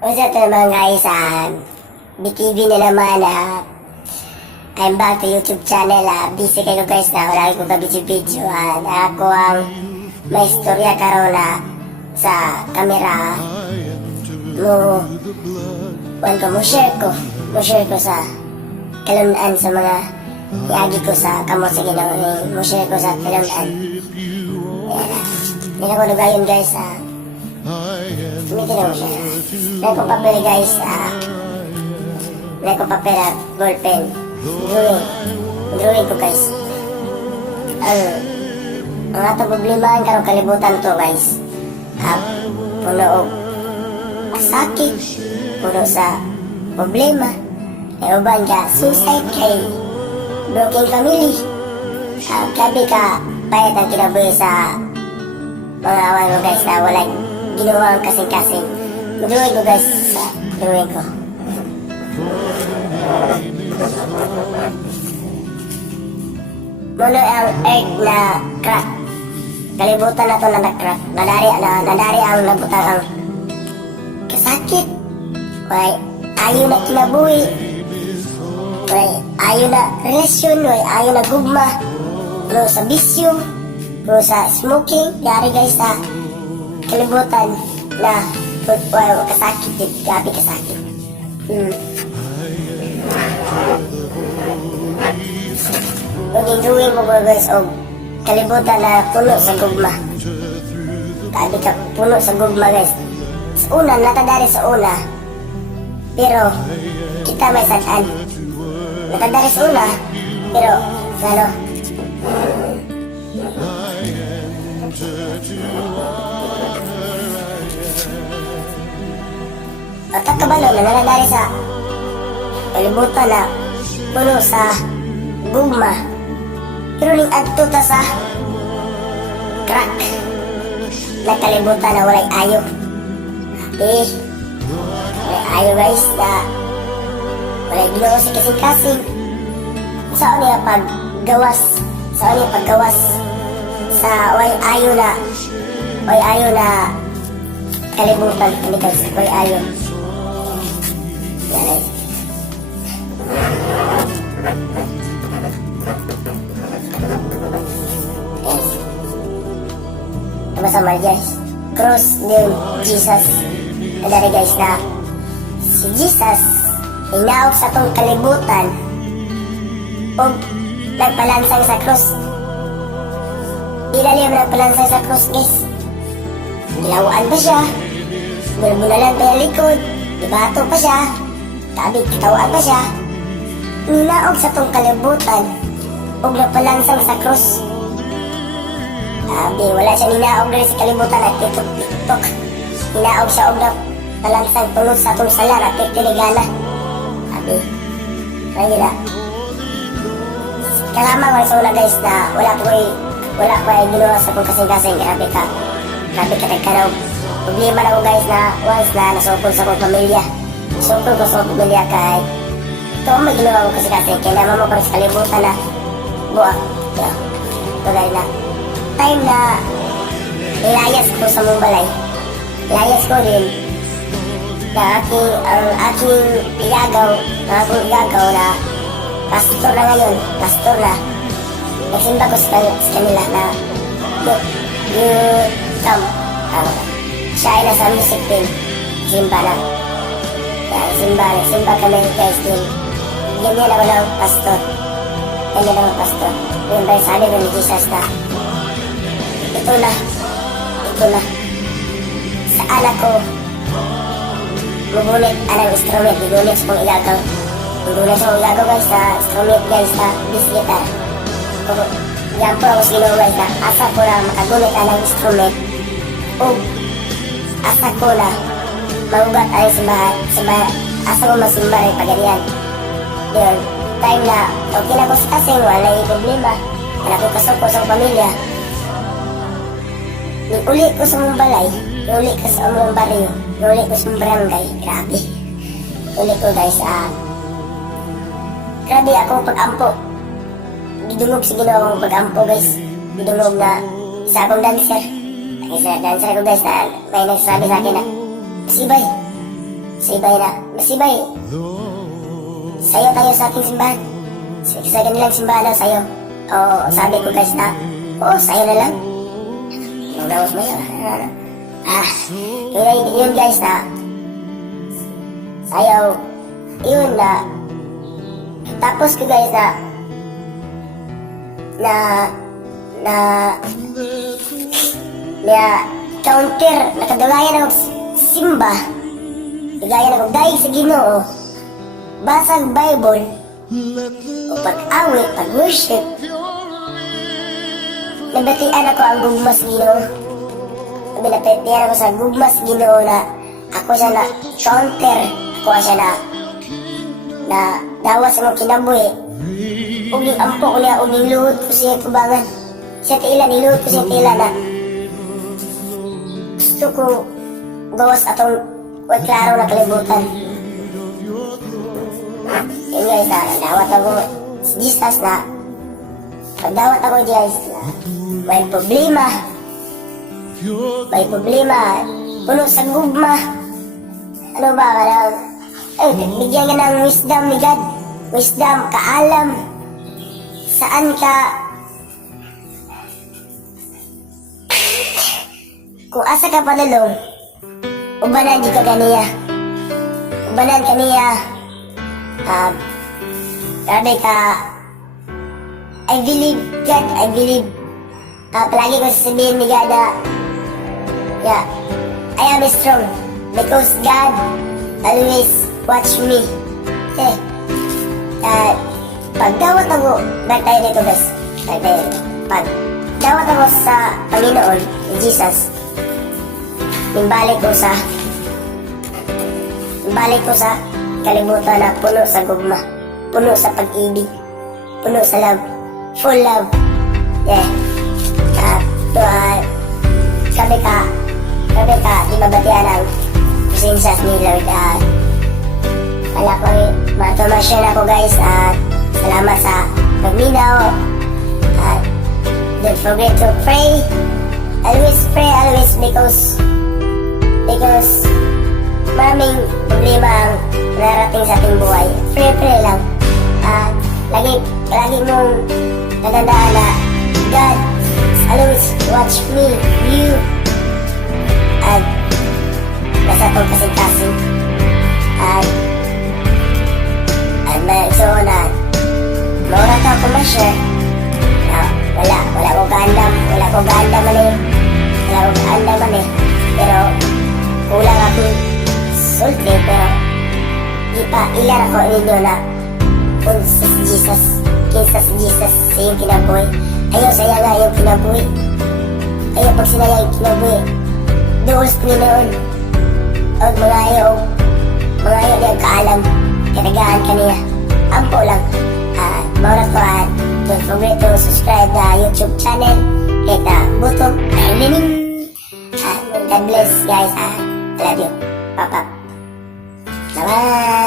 What's up naman guys, BTV na naman, I'm back to YouTube channel, busy kayo guys na wala ko ka-video, ako ang may istorya karon sa camera mo share ko sa kalunaan sa mga iagi ko sa kamot sa Ginoo, mo share ko sa kalunaan. Hindi ko lugayon guys, sumitin mo siya. May kong papel guys, may kong papel at ballpen. Drawing ko guys. Ang atong problema karong kalibutan to guys, puno o sakit, puno sa problema, ay uban ka suicide kay broken family. Grabe ka payat ang kinabuhi sa mga awan mo guys na walang ginawa ang kasing-kasing. Drawing ko guys, drawing ko. Muno ang earth na crack. Kalibutan na ito na nag-crack. Nadari ang nabutang ang kasakit. Way, ayaw na kinabuhi. Way, ayaw na relasyon. Way, ayaw na gugma. Puno sa bisyo. Puno sa smoking. Yari guys sa kalibutan na kasakit. Gabi kasakit. Pag-enjoyin mo guys o kalibutan na puno sa gugma. Gabi ka puno sa gugma guys. Sa una, natadari sa una. Pero kita may sadaan. Natadari sa una. Pero ano, at kabalo na nanadari sa kalibutan na puno sa gugma. Pero ning adto ta sa crack na kalibutan na walay ayo. Walay ayo guys na walay Ginoo si kasing-kasing. Saan niya paggawas sa walay ayo na kalibutan ni guys, walay ayo. Yan guys. Sama guys, cross din Jesus. Adari guys na si Jesus inaog sa tong kalibutan o nagpalansang sa cross. Ilalim nagpalansang sa cross guys. Ilawaan pa siya, bulbulalan pa yung likod, ibato pa siya, kabig katawaan pa siya. Inaog sa tong kalibutan o nagpalansang sa cross. Wala siya ninaog rin sa kalibutan at tiktok. Ninaog siya og na palansang tulog sa itong salar at titigana. Kaya nila. Kalamang ang suna guys na wala ko ay ginawa sa kong kasing-kasing. Grabe ka nagkaraw. Problema na ko guys na once na nasukol sa kong pamilya. Nasukol ko sa kong pamilya kahit ito ang may ginawa ko kasing-kasing. Kaya naman mo ko rin sa kalibutan na buwak. Ito dahil na time na nilayas ko sa Mumbalay. Nilayas ko din na aking igagaw na pastor na ngayon, nagsimba ko sa kanila na you come. Siya ay nasa music din, simba na. Simba kami guys din. Ganyan ako ng pastor. Yun ba sabi ko ni Jesus na ito na sa anak ko magunit anang instrument, magunit sa kong ilagaw guys sa instrument guys sa bass guitar. Yan po ako sinuwa guys na asa ko na makagunit anang instrument o asa ko na magugat ay simbahan, asa ko masimba rin pagarian. Yun, time na okay na ko sa kasing walay problema, anak ko kasuko sa pamilya. Uli ko sa mong balay, uli ko sa mong baryo, uli ko sa mong barangay. Grabe. Uli ko guys, grabe ako pag-ampo. Gidungog sa Ginoo akong pag-ampo guys. Gidungog na sa akong dancer. Isa dancer ko guys na may nagsasabi sa akin na, Sibay, Sibay na, masibay. Sayo tayo sa ating simbahan. Sa kanilang simbahan daw, sayo. Oo, sabi ko guys na, oo, sayo na lang. Nung nawas mo yun, yun guys na, sayo, yun na, tapos ko guys na counter, nakadagayan ako simba, dagayan ako dahil sa Ginoo, basag Bible, o pag-awit, pag-worship, nabatian ako ang gugmas Ginoo, nabatian ako sa gugmas Ginoo na ako siya na counter, ako siya na dawas mo kinabuhi, uging ampo ko niya, uging luhod ko siya kubangan, siya tila, niluhod ko siya tila na gusto ko gawas atong huwag klaro na kalibutan. Yun guys, dawat ako si Jesus na pagdawat ako guys na may problema, puno sa gugma, ano ba karang bigyan ka ng wisdom ni God, wisdom, kaalam, saan ka, kung asa ka padulong, ubanan di ka ganiya, ubanan kaniya, sabi ka, I believe God, I believe, palagi ko sasabihin ni God, yeah, I am strong, because God always watch me. Okay. Pagdawat ako, balik tayo dito guys. Pagdawat ako sa Panginoon, Jesus, Nimbalik ko sa kalibutan na puno sa gugma, puno sa pag-ibig, puno sa love, full love. Yeah. Kami ka, di mabatian ang presensya ni Lord. Wala ko matumasyon ako guys, at salamat sa pagminaw, at don't forget to pray, always because maraming problema ang narating sa ating buhay. Pray lang, at lagi mong natandaan na God always watch me, you, at nasa itong kasing-kasing, at so na maura ka ako ma-share na wala ko gaandam man eh, pero kulang ako sulti, pero ilan ako ninyo na kung sa Jesus, kinsa si Jesus sa iyong kinabuhi, ayaw saya nga iyong kinabuhi, ayaw pag sinaya yung kinabuhi, duos Panginoon, o mga ayaw niyang kaalam, katagaan ka niya, ampo lang. Maura ko, don't forget to subscribe na YouTube channel, hit the button, God bless guys, I love you, Papa, bye bye.